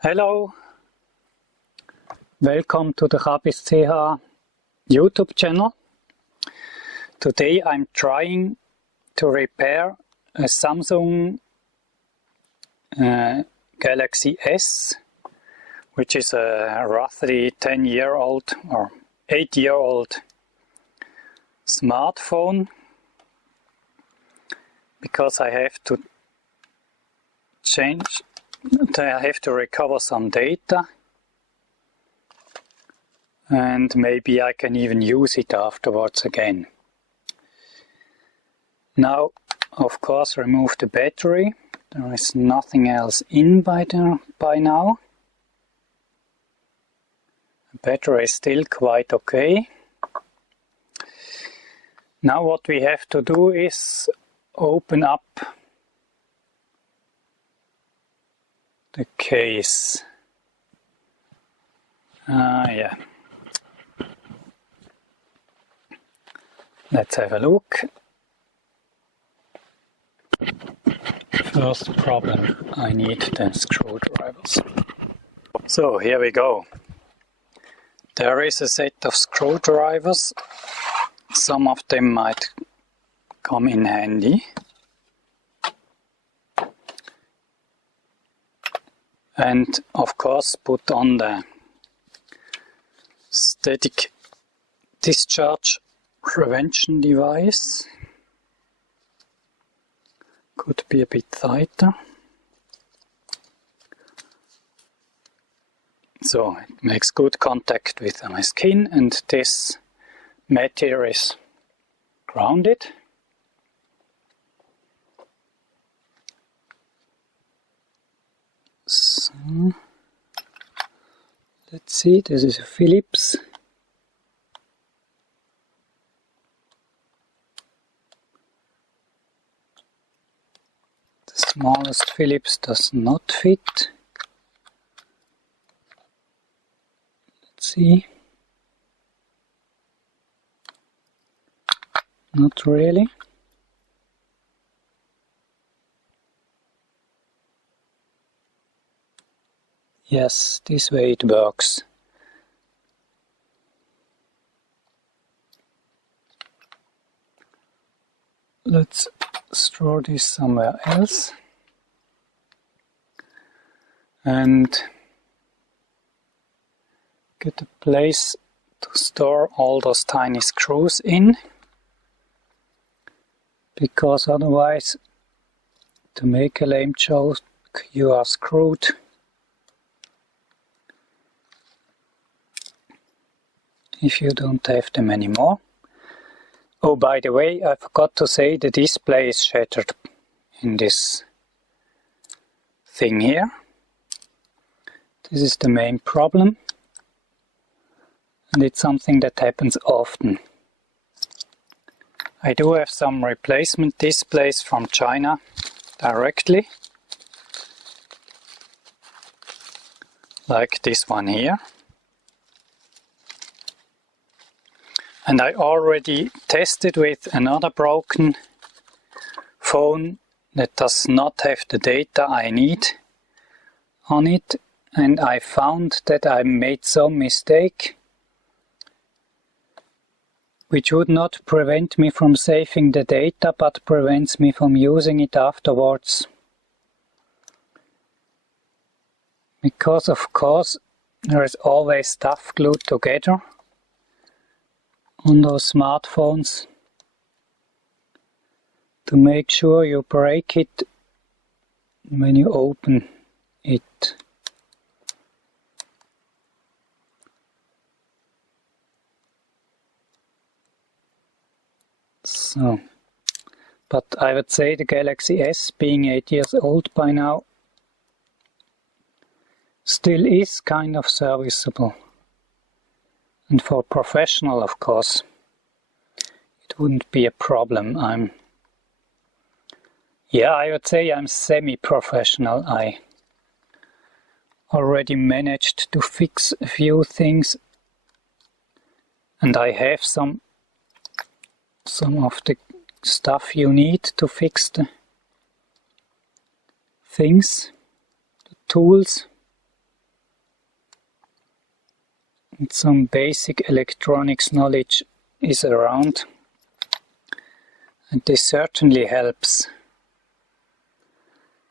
Hello, welcome to the C.H.A.B.I.S YouTube channel. Today I'm trying to repair a Samsung Galaxy S, which is a roughly 10-year-old or 8-year-old smartphone, because I have to recover some data, and maybe I can even use it afterwards again. Now, of course, remove the battery. There is nothing else in by now. The battery is still quite okay. Now what we have to do is open up the case. Yeah. Let's have a look. First problem, I need the screwdrivers. So here we go. There is a set of screwdrivers. Some of them might come in handy. And of course put on the static discharge prevention device. Could be a bit tighter. So it makes good contact with my skin, and this material is grounded. So, let's see, this is a Philips. The smallest Philips does not fit. Let's see. Not really. Yes, this way it works. Let's store this somewhere else. And get a place to store all those tiny screws in. Because otherwise, to make a lame joke, you are screwed. If you don't have them anymore. Oh, by the way, I forgot to say the display is shattered in this thing here. This is the main problem, and it's something that happens often. I do have some replacement displays from China directly, like this one here. And I already tested with another broken phone that does not have the data I need on it, and I found that I made some mistake which would not prevent me from saving the data, but prevents me from using it afterwards. Because of course there is always stuff glued together on those smartphones, to make sure you break it when you open it. So, but I would say the Galaxy S, being 8 years old by now, still is kind of serviceable. And for professional, of course, it wouldn't be a problem. I would say I'm semi-professional. I already managed to fix a few things, and I have some of the stuff you need to fix the things, the tools. and some basic electronics knowledge is around, and this certainly helps.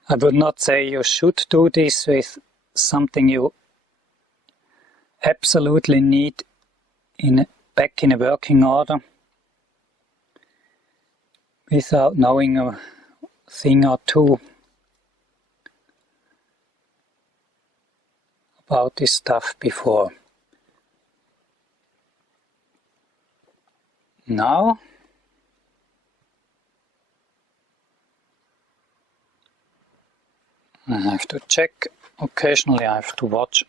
I would not say you should do this with something you absolutely need back in a working order without knowing a thing or two about this stuff before. Now I have to check. Occasionally I have to watch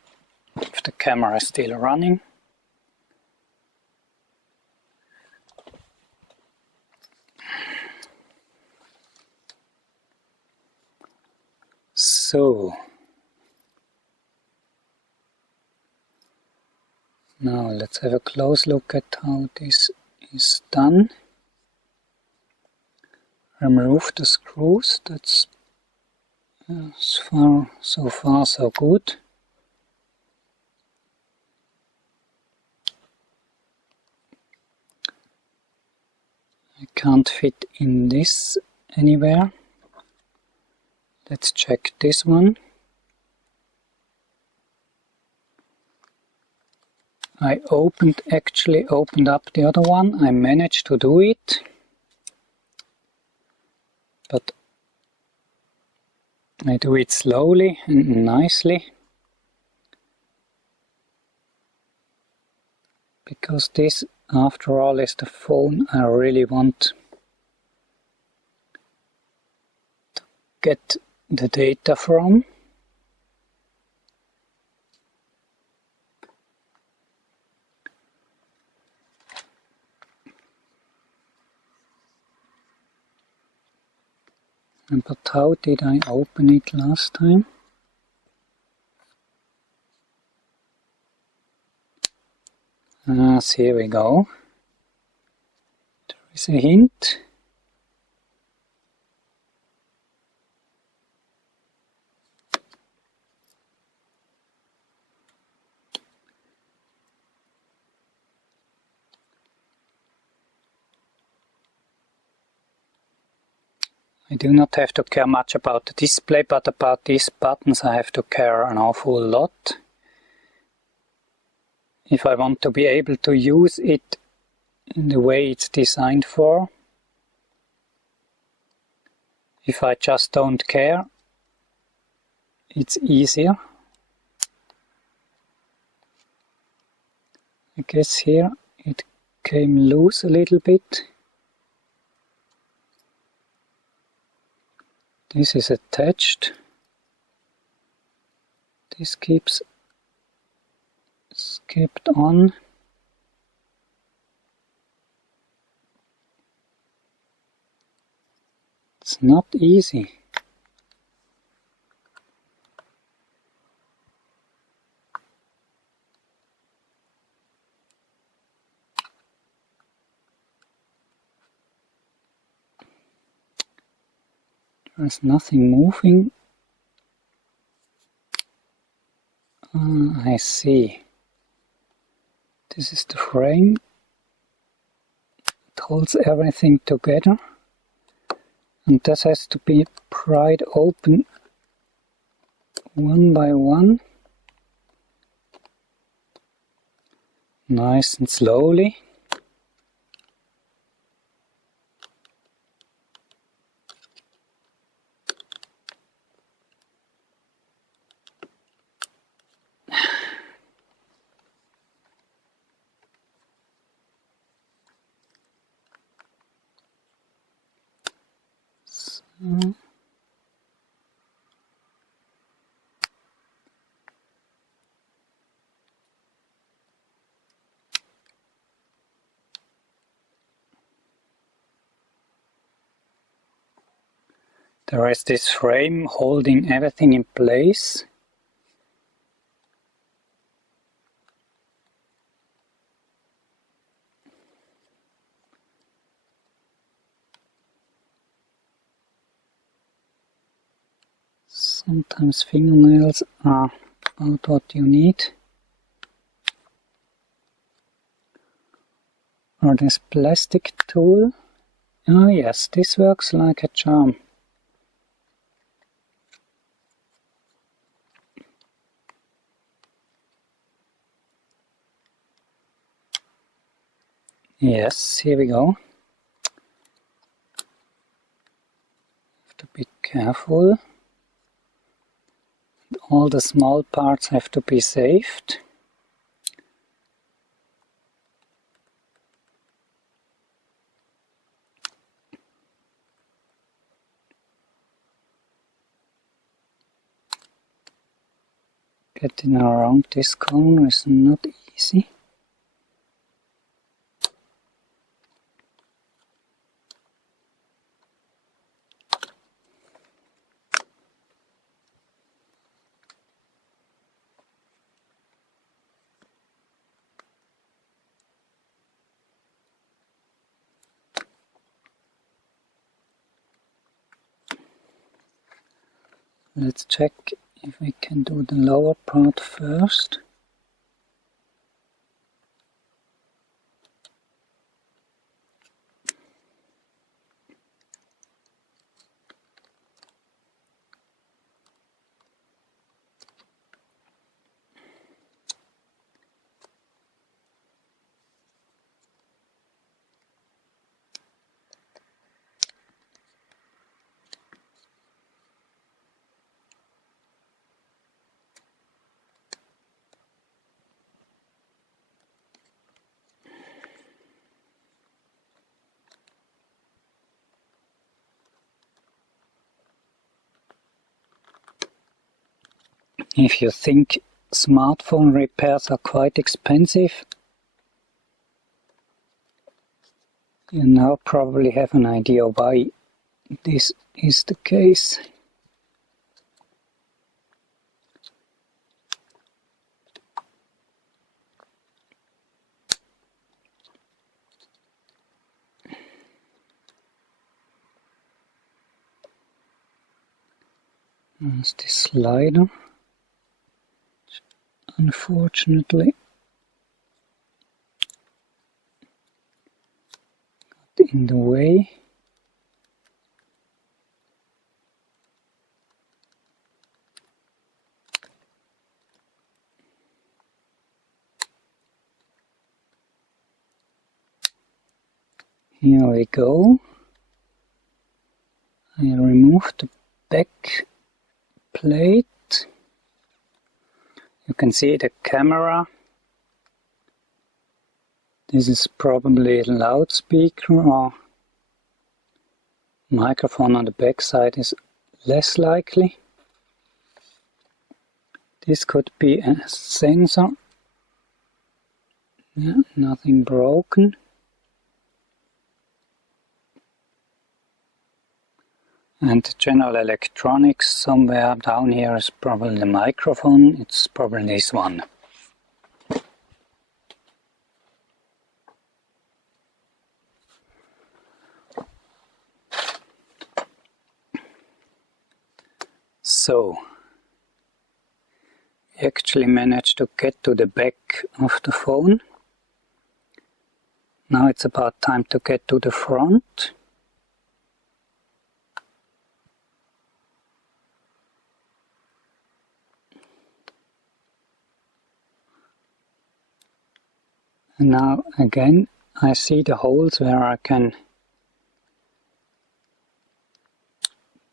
if the camera is still running. So now let's have a close look at how this is done. Remove the screws. That's so far so good. I can't fit in this anywhere. Let's check this one. I actually opened up the other one. I managed to do it, but I do it slowly and nicely, because this, after all, is the phone I really want to get the data from. But how did I open it last time? So here we go. There is a hint. I do not have to care much about the display, but about these buttons I have to care an awful lot. If I want to be able to use it in the way it's designed for. If I just don't care, it's easier. I guess here it came loose a little bit. This is attached. This keeps kept on. It's not easy. There's nothing moving. I see. This is the frame. It holds everything together. And this has to be pried open one by one. Nice and slowly. There is this frame holding everything in place. Sometimes fingernails are about what you need. or this plastic tool. Oh yes, this works like a charm. Yes, here we go. Have to be careful. All the small parts have to be saved. Getting around this corner is not easy. Let's check if we can do the lower part first. If you think smartphone repairs are quite expensive, you now probably have an idea why this is the case. There's this slider, unfortunately got in the way. Here we go. I removed the back plate. You can see the camera. This is probably a loudspeaker, or microphone on the back side is less likely. This could be a sensor. Yeah, nothing broken. And the general electronics somewhere down here is probably the microphone. It's probably this one. So, we actually managed to get to the back of the phone. Now it's about time to get to the front. And now again I see the holes where I can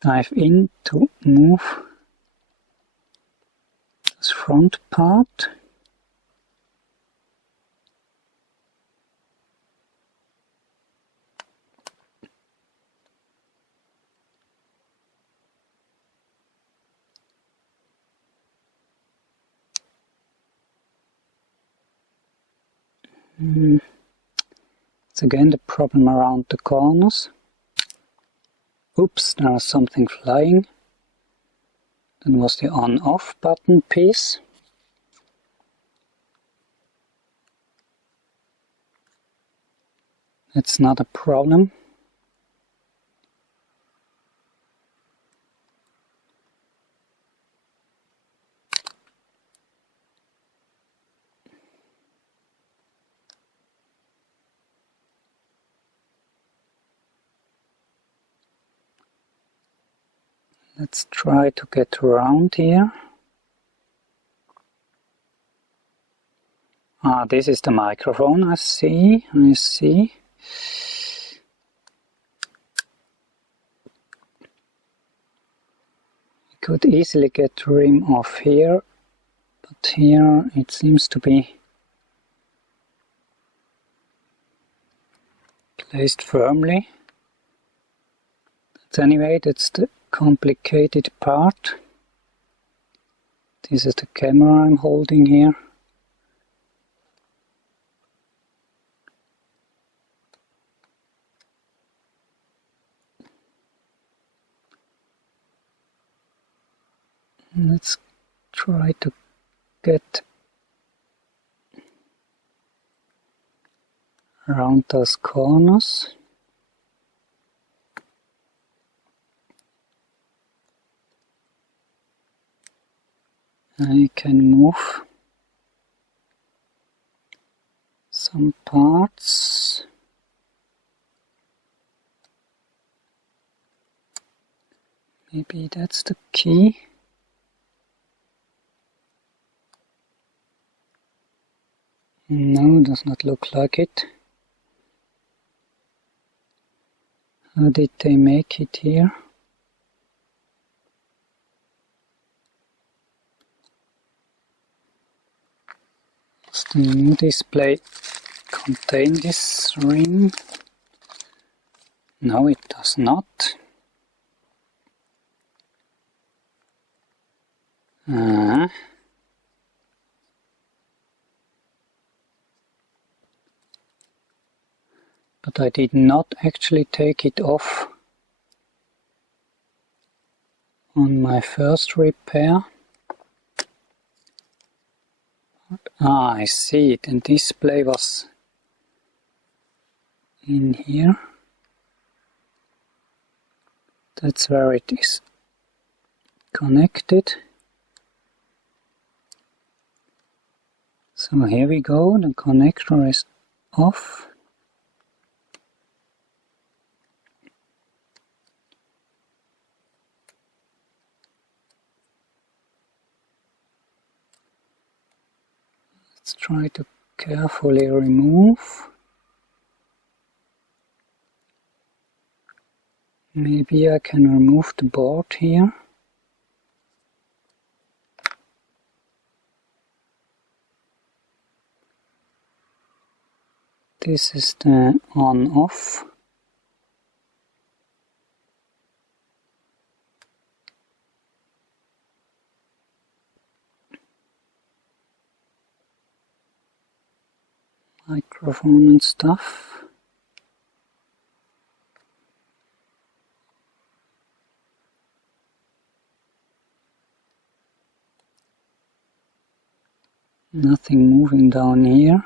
dive in to move this front part. It's again the problem around the corners. Oops, there's something flying. That was the on-off button piece. It's not a problem. Let's try to get around here. This is the microphone, I see. I could easily get the rim off here, but here it seems to be placed firmly. But anyway, that's the complicated part. This is the camera I'm holding here. Let's try to get around those corners. I can move some parts. Maybe that's the key. No, does not look like it. How did they make it here? Does the new display contain this ring? No, it does not. But I did not actually take it off on my first repair. I see it, and display was in here. That's where it is connected. So here we go, the connector is off. Let's try to carefully remove. Maybe I can remove the board here. This is the on-off. Microphone and stuff. Nothing moving down here.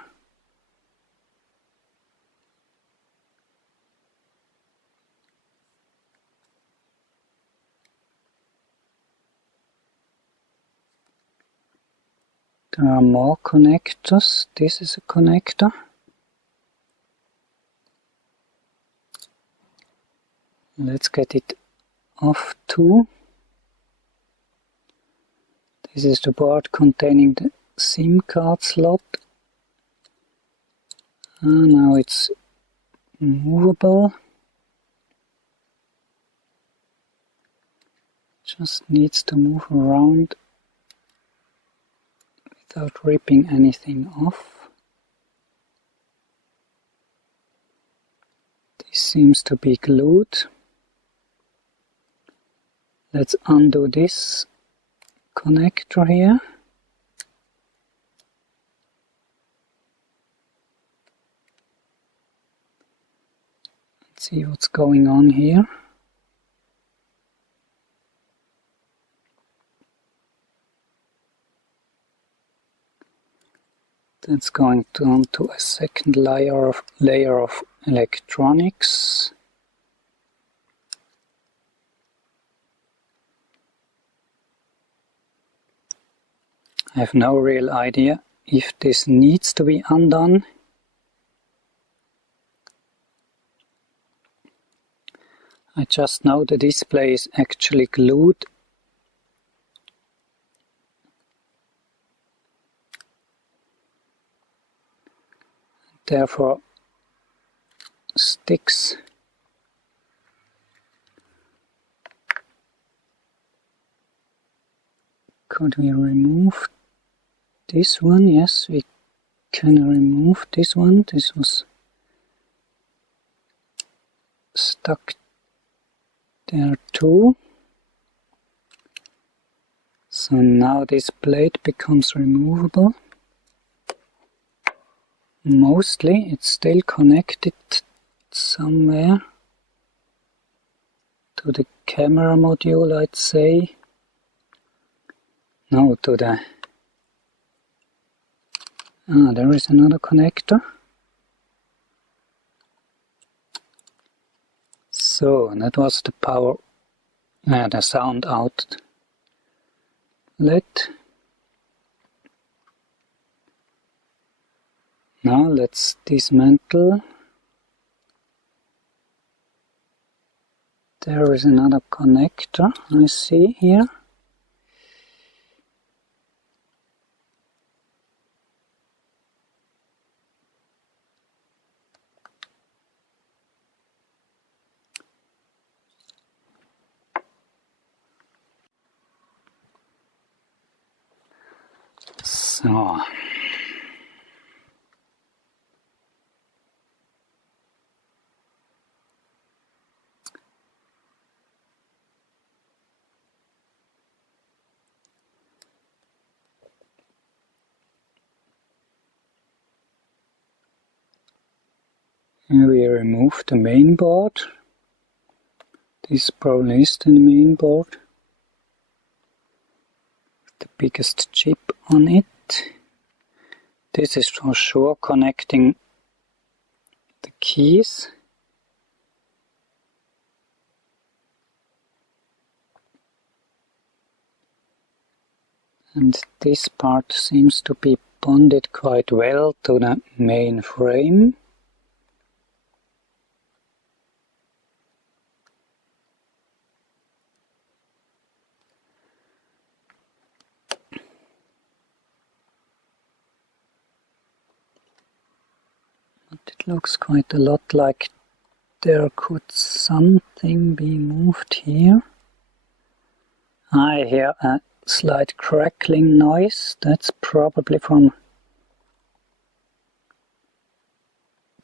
There are more connectors. This is a connector. Let's get it off too. This is the board containing the SIM card slot. Now it's movable. Just needs to move around without ripping anything off. This seems to be glued. Let's undo this connector here. Let's see what's going on here. That's going on to a second layer of electronics. I have no real idea if this needs to be undone. I just know the display is actually glued. Therefore sticks. Could we remove this one? Yes, we can remove this one. This was stuck there too. So now this plate becomes removable. Mostly it's still connected somewhere to the camera module, I'd say. No, to the... there is another connector. So that was the power, the sound outlet. Now let's dismantle. There is another connector I see here. So we remove the main board. This probably is the main board. The biggest chip on it. This is for sure connecting the keys. And this part seems to be bonded quite well to the main frame. But it looks quite a lot like there could something be moved here. I hear a slight crackling noise. That's probably from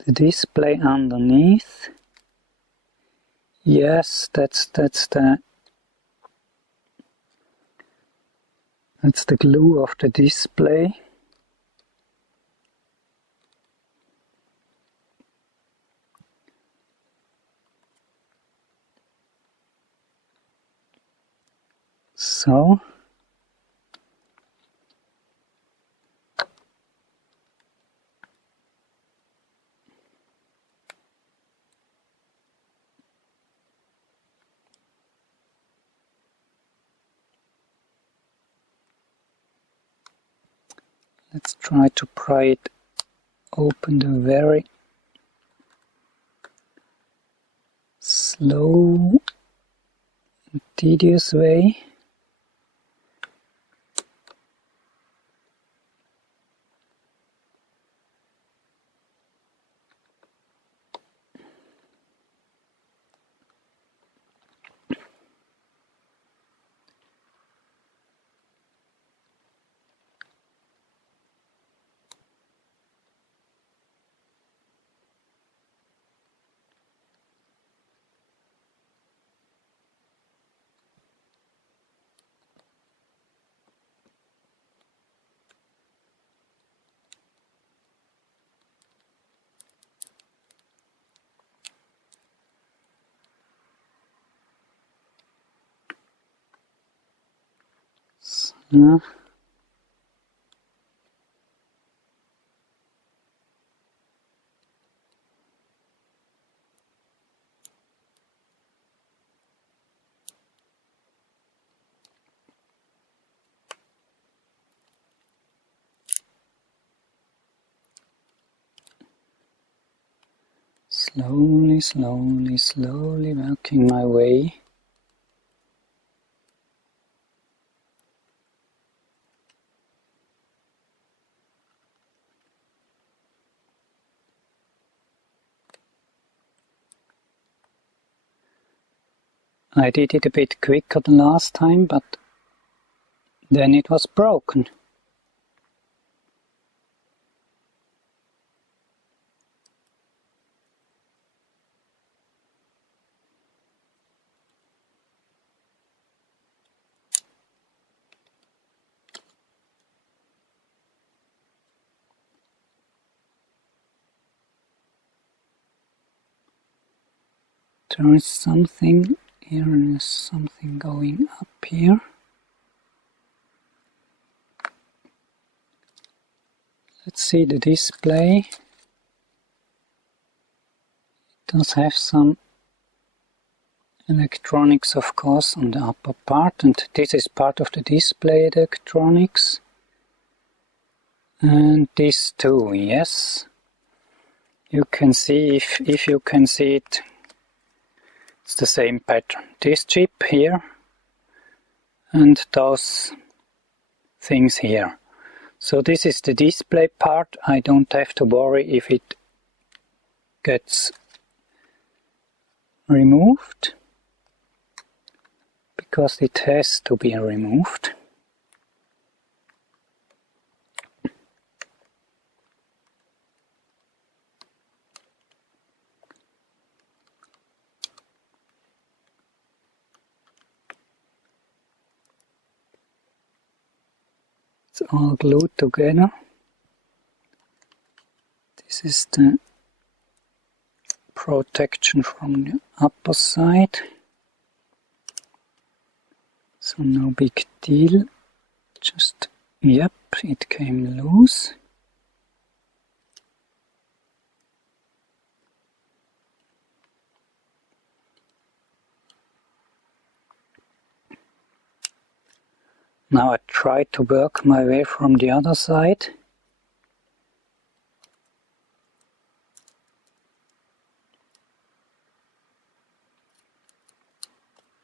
the display underneath. Yes, that's the glue of the display. So let's try to pry it open the very slow and tedious way. So, Slowly, slowly, slowly working my way. I did it a bit quicker than last time, but then it was broken. There is something here, there is something going up here. Let's see the display. It does have some electronics, of course, on the upper part, and this is part of the display electronics. And this too, yes. You can see, if you can see it, it's the same pattern. This chip here and those things here. So this is the display part. I don't have to worry if it gets removed, because it has to be removed. It's all glued together. This is the protection from the upper side. So no big deal. Just, yep, it came loose. Now I try to work my way from the other side.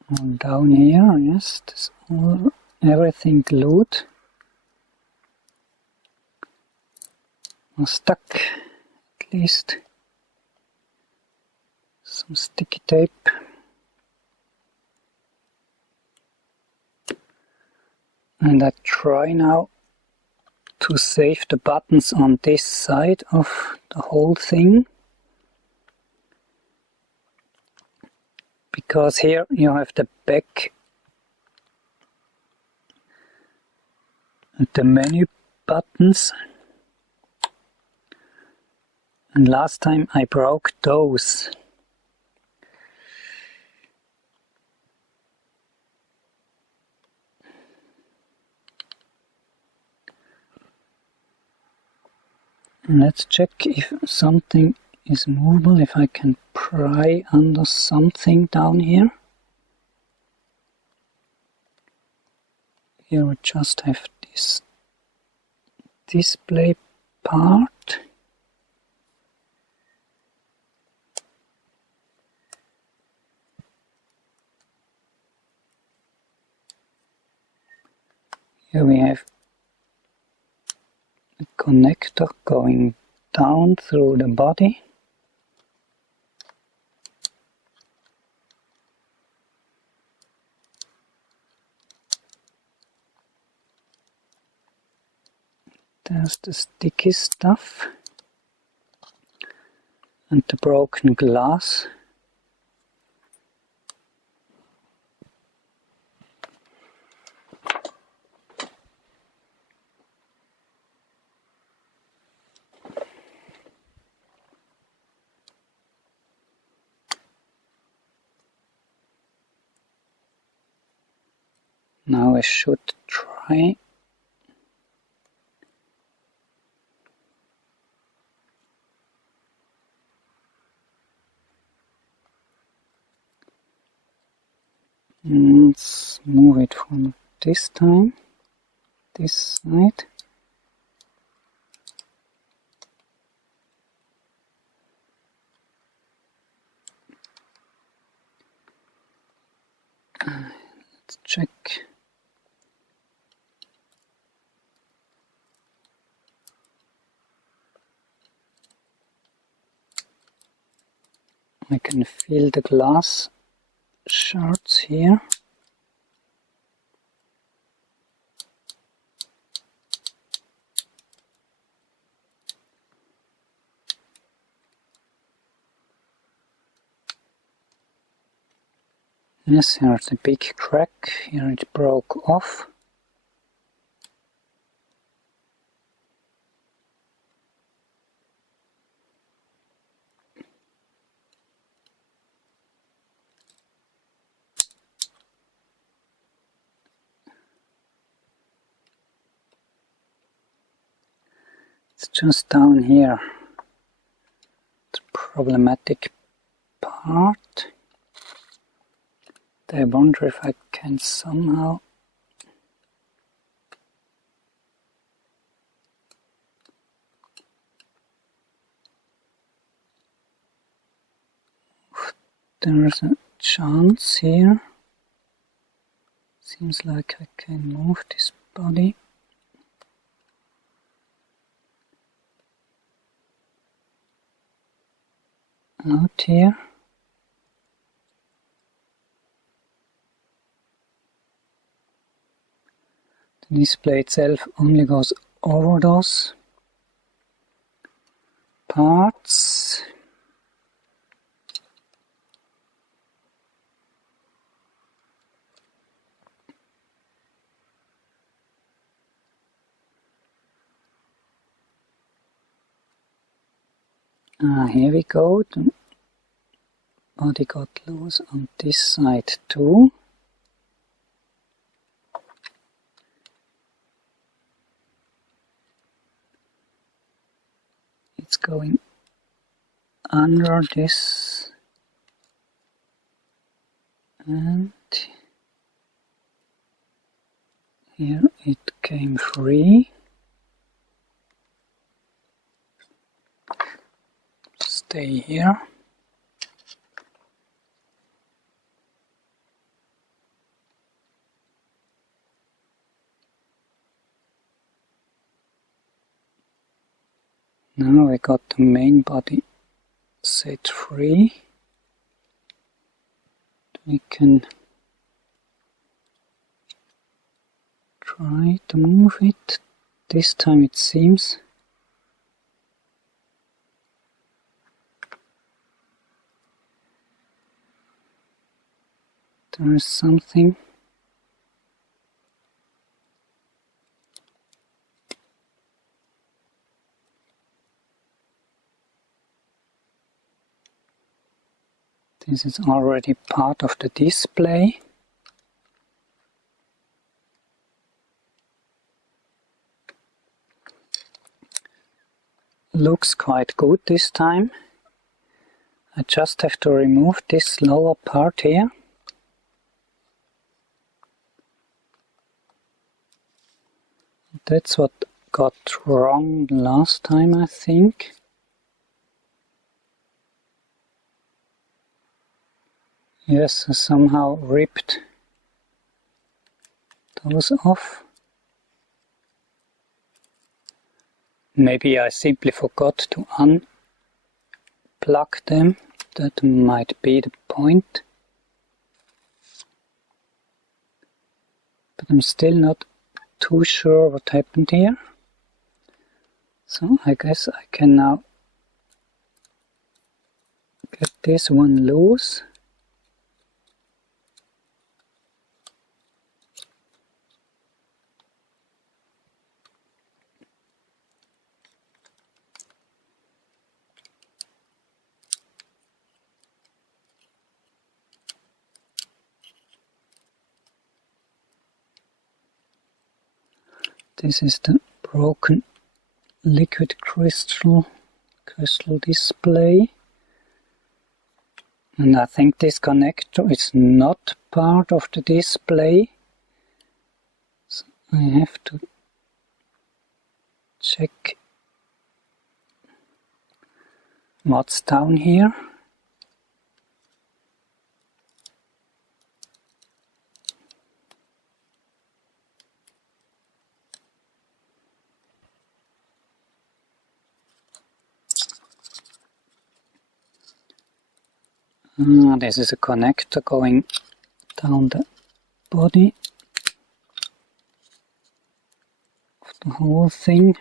And down here, yes, this everything glued. Or stuck, at least. Some sticky tape. And I try now to save the buttons on this side of the whole thing. Because here you have the back and the menu buttons. And last time I broke those. Let's check if something is movable, if I can pry under something down here. Here we just have this display part. Here we have a connector going down through the body. There's the sticky stuff and the broken glass. Now I should try . Let's move it from this side. Let's check. I can feel the glass shards here. Yes, here's a big crack. Here it broke off. It's just down here, the problematic part. I wonder if I can somehow there's a chance here. Seems like I can move this body. Out here. The display itself only goes over those parts. Here we go. The body got loose on this side too. It's going under this, and here it came free. Stay here. Now we got the main body set free. We can try to move it. This time it seems there is something. This is already part of the display. Looks quite good this time. I just have to remove this lower part here. That's what got wrong last time, I think. Yes, I somehow ripped those off. Maybe I simply forgot to unplug them. That might be the point. But I'm still not too sure what happened here. So I guess I can now get this one loose. This is the broken liquid crystal display. And I think this connector is not part of the display. So I have to check what's down here. This is a connector going down the body of the whole thing.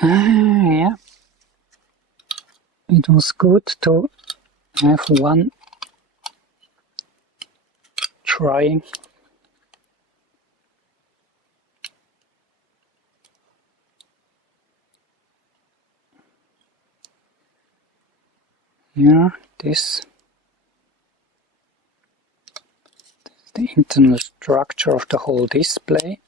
Yeah, it was good to have one trying. Here, this is the internal structure of the whole display.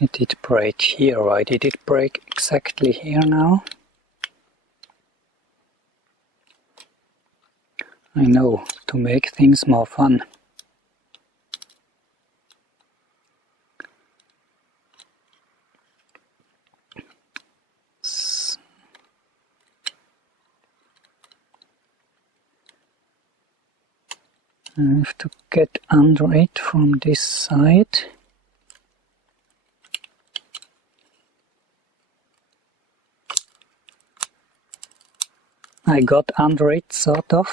It did break here. Why did it break exactly here now? I know, to make things more fun. I have to get under it from this side. I got under it, sort of.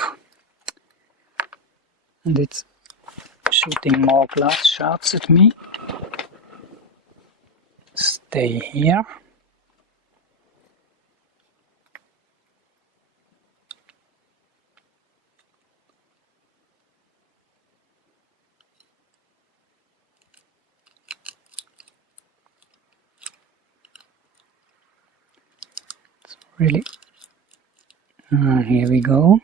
And it's shooting more glass shards at me. Stay here. It's really... here we go.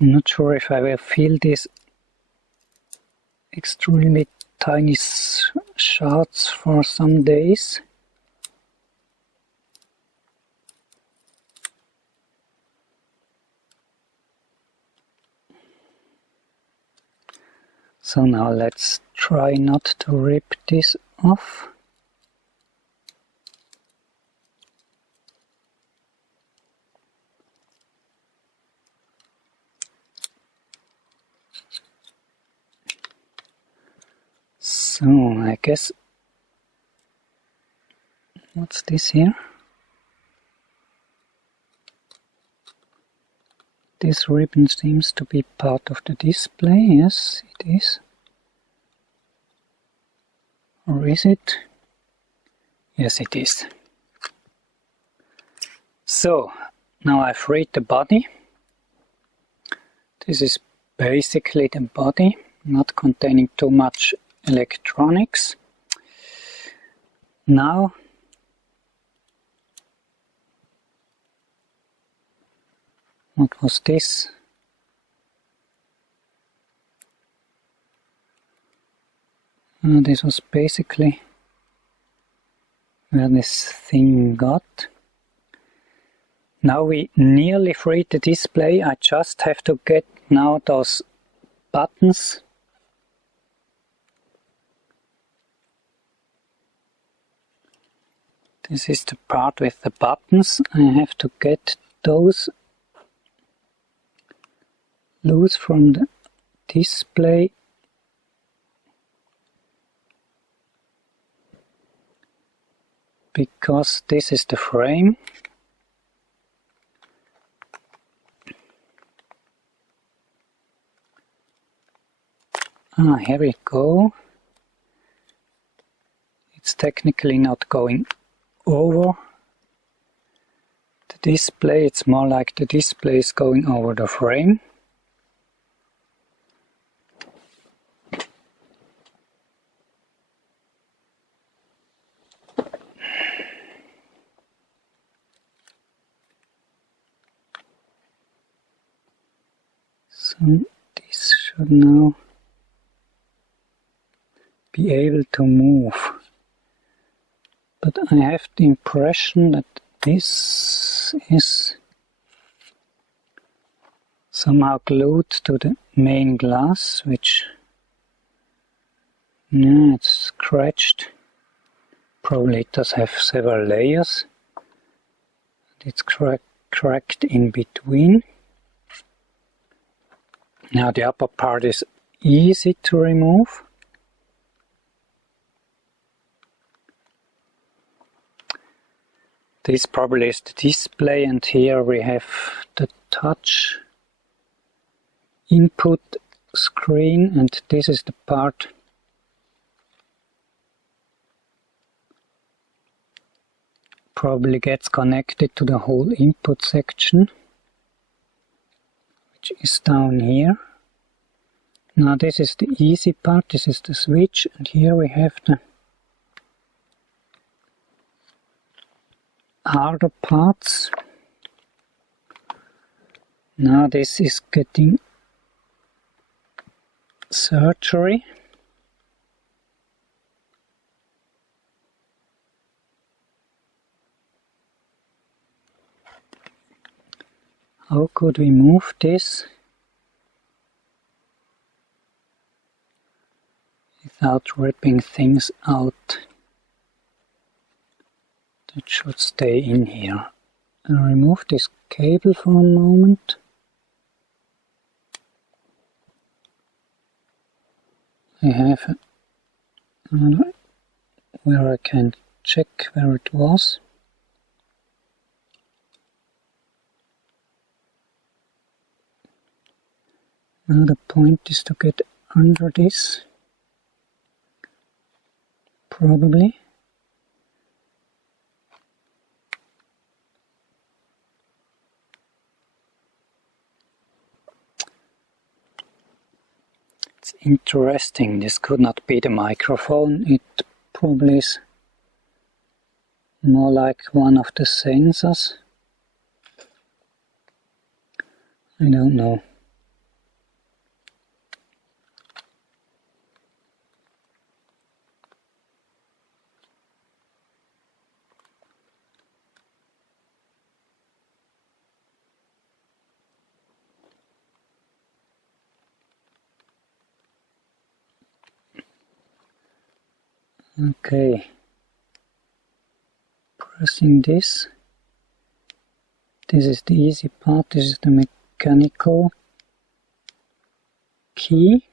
I'm not sure if I will feel these extremely tiny shards for some days. So now let's try not to rip this off. So I guess, what's this here? This ribbon seems to be part of the display. Yes, it is. Or is it? Yes, it is. So, now I've freed the body. This is basically the body, not containing too much electronics. Now, what was this? This was basically where this thing got. Now we nearly freed the display. I just have to get now those buttons. This is the part with the buttons. I have to get those loose from the display. Because this is the frame. Here we go. It's technically not going over the display, it's more like the display is going over the frame. So this should now be able to move. But I have the impression that this is somehow glued to the main glass, which it's scratched. Probably it does have several layers. It's cracked in between. Now the upper part is easy to remove. This probably is the display, and here we have the touch input screen, and this is the part probably gets connected to the whole input section, which is down here. Now this is the easy part, this is the switch, and here we have the harder parts. Now this is getting surgery. How could we move this without ripping things out? That should stay in here. I'll remove this cable for a moment. I have another where I can check where it was. Now the point is to get under this, probably. It's interesting, this could not be the microphone, it probably is more like one of the sensors. I don't know. Okay, pressing this. This is the easy part, this is the mechanical key.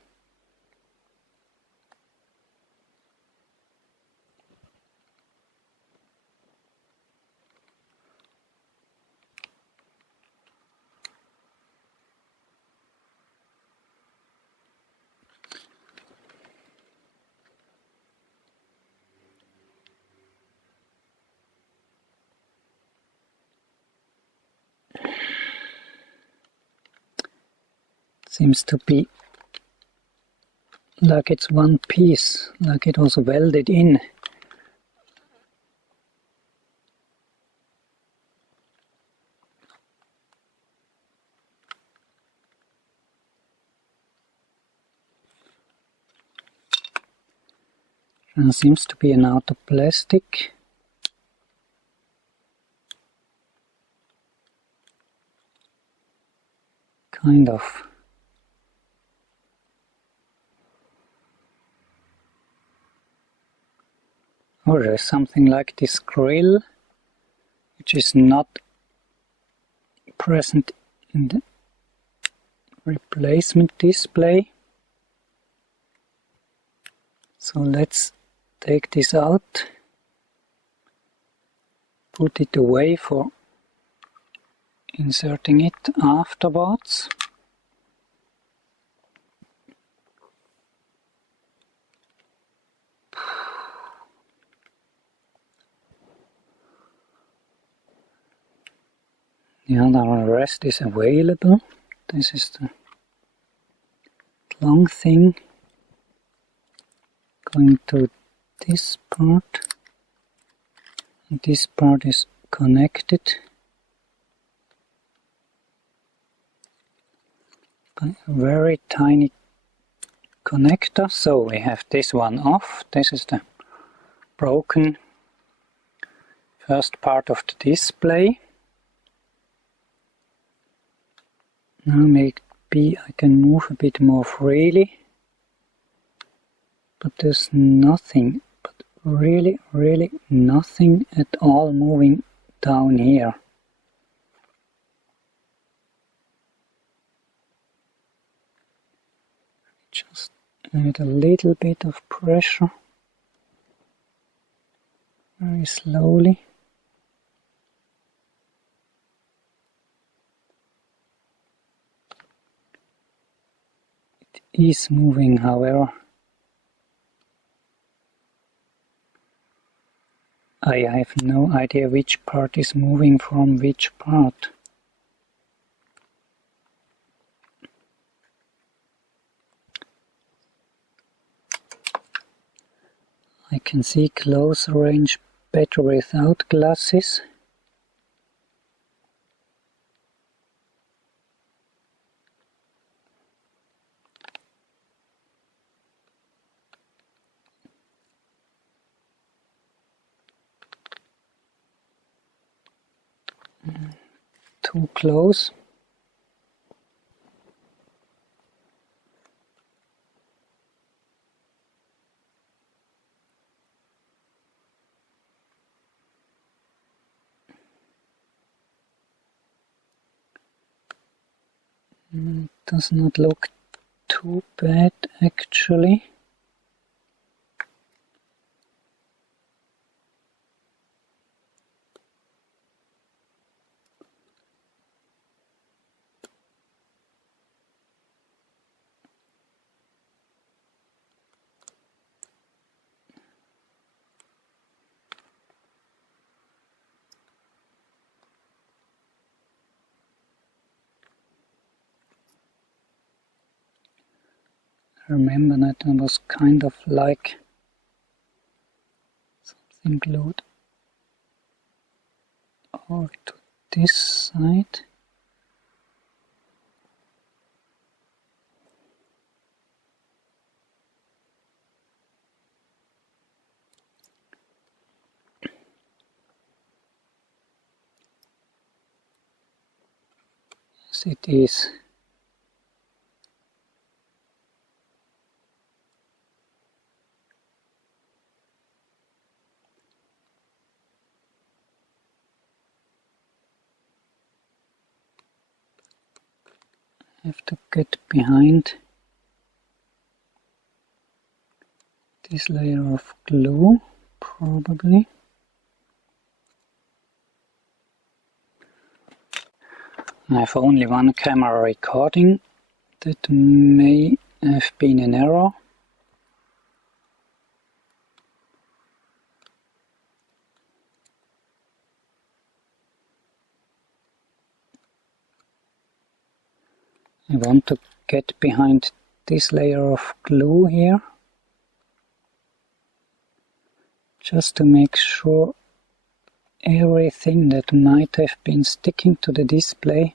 Seems to be like it's one piece, like it was welded in. There seems to be an outer plastic. Kind of. Or there's something like this grill, which is not present in the replacement display. So let's take this out, put it away for inserting it afterwards. The other rest is available. This is the long thing going to this part, and this part is connected. A very tiny connector, so we have this one off. This is the broken first part of the display. Now maybe I can move a bit more freely, but there's nothing, but really nothing at all moving down here. Just add a little bit of pressure, very slowly. It is moving, however. I have no idea which part is moving from which part. I can see close range better without glasses. Too close. It does not look too bad actually. Remember that I was kind of like something glued over to this side. Yes, it is. I have to get behind this layer of glue, probably. I have only one camera recording. That may have been an error. I want to get behind this layer of glue here, just to make sure everything that might have been sticking to the display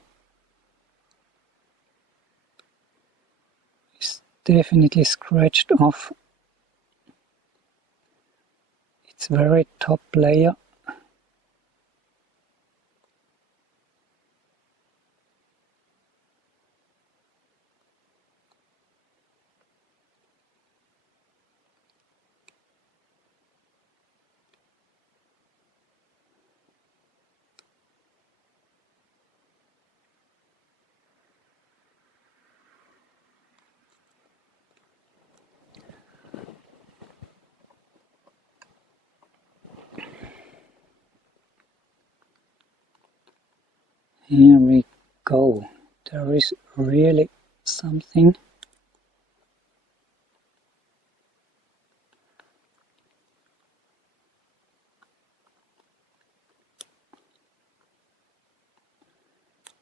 is definitely scratched off its very top layer. Here we go. There is really something.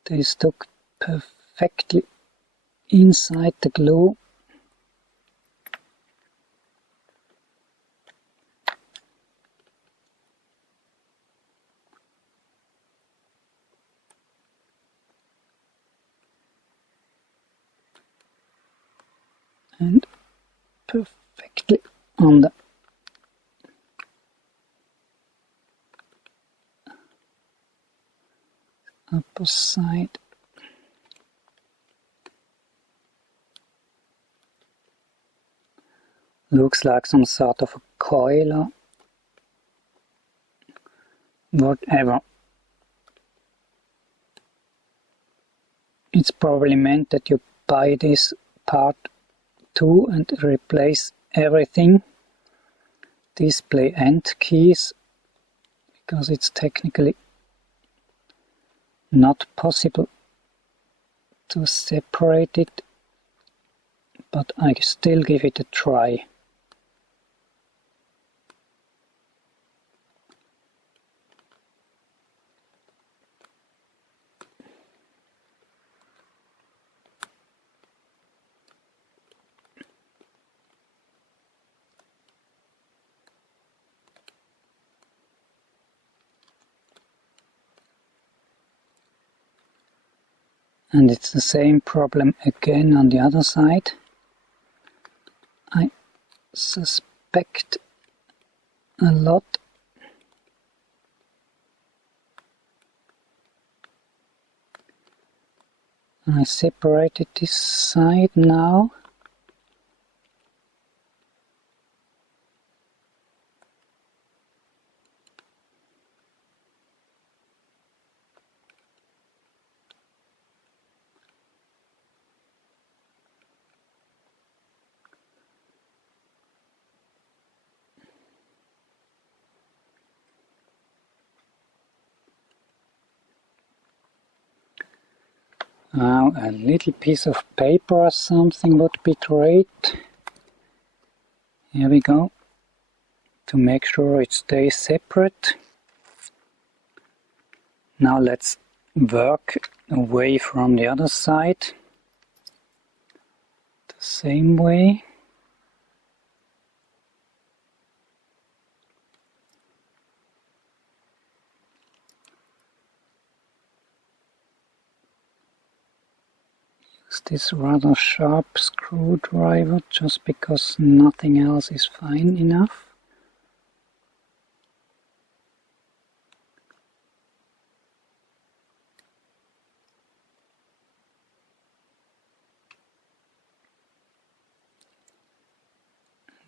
They stuck perfectly inside the glue. And perfectly on the upper side. Looks like some sort of a coil or whatever. It's probably meant that you buy this part too and replace everything, display and keys, because it's technically not possible to separate it, but I still give it a try. And it's the same problem again on the other side. I suspect a lot. I separated this side now. Now a little piece of paper or something would be great. Here we go. To make sure it stays separate. Now let's work away from the other side. The same way. Use this rather sharp screwdriver just because nothing else is fine enough.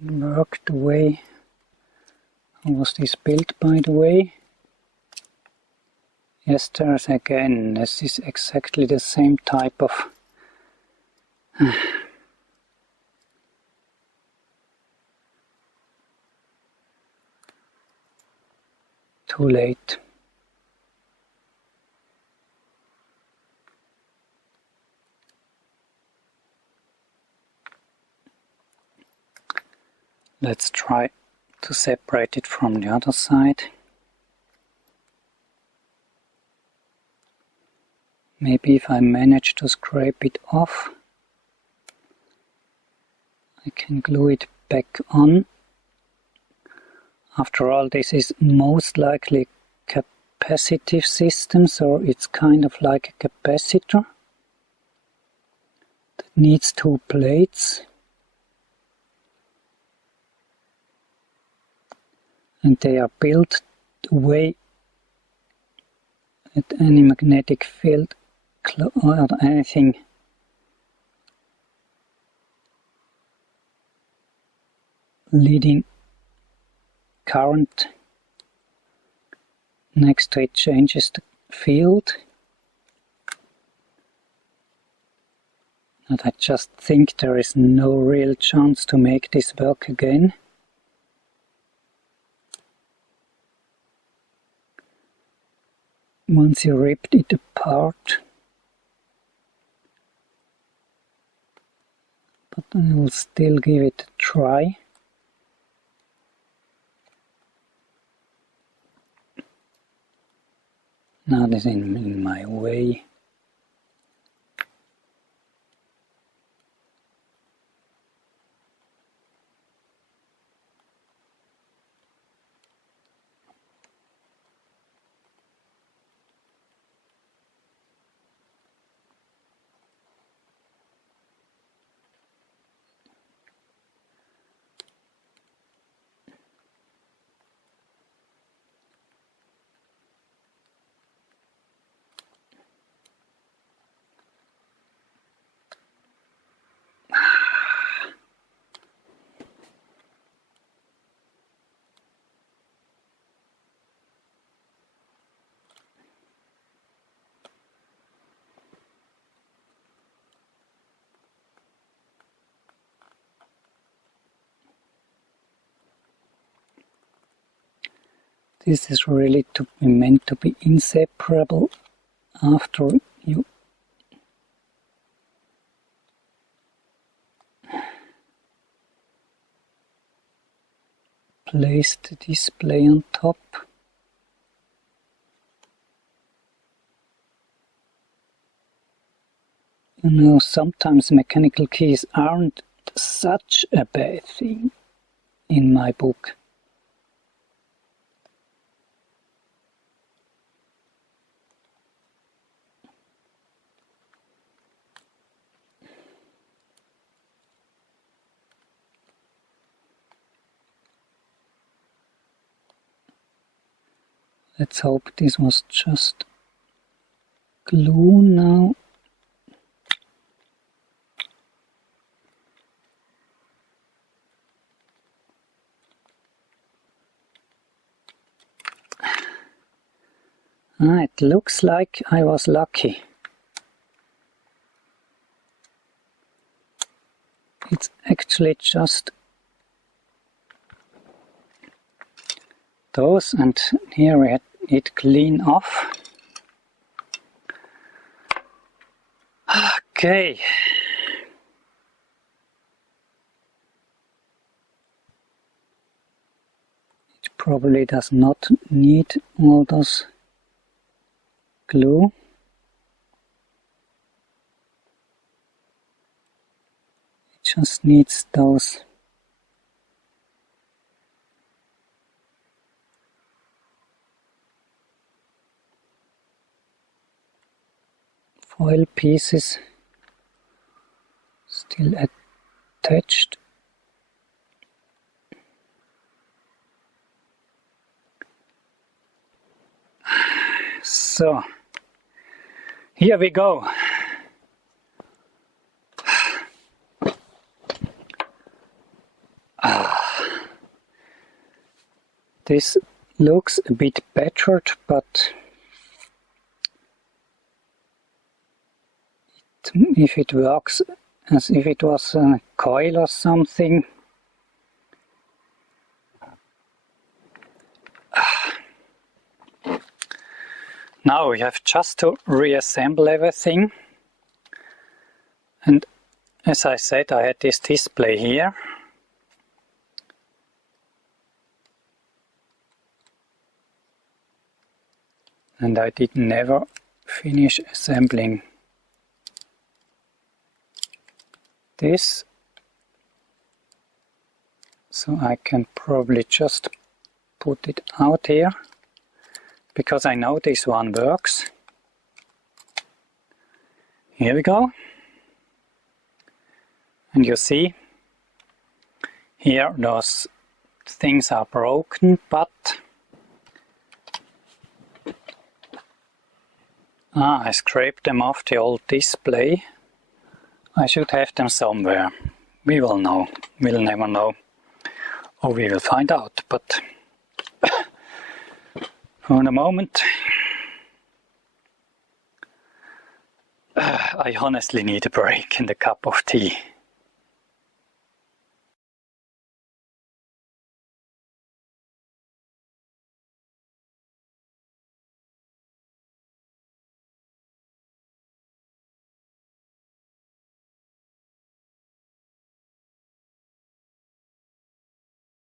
Work the way. How was this built, by the way? Yes, there's again, this is exactly the same type of too late. Let's try to separate it from the other side. Maybe if I manage to scrape it off, I can glue it back on. After all, this is most likely a capacitive system, so it's kind of like a capacitor that needs two plates. And they are built the way that any magnetic field or anything leading current next to it changes the field. And I just think there is no real chance to make this work again. Once you ripped it apart. But I will still give it a try. Now this is in my way. this is really meant to be inseparable after you place the display on top. You know, sometimes mechanical keys aren't such a bad thing in my book. Let's hope this was just glue now. It looks like I was lucky. It's actually just those, and here we had it clean off. Okay. It probably does not need all those glue. It just needs those foil pieces still attached. So, here we go. This looks a bit battered, but if it works as if it was a coil or something. Now we have just to reassemble everything. And as I said, I had this display here. And I did never finish assembling this. So I can probably just put it out here, because I know this one works. Here we go. And you see, here those things are broken, but I scraped them off the old display. I should have them somewhere. We will know. We'll never know. Or we will find out, but for the moment I honestly need a break and a cup of tea.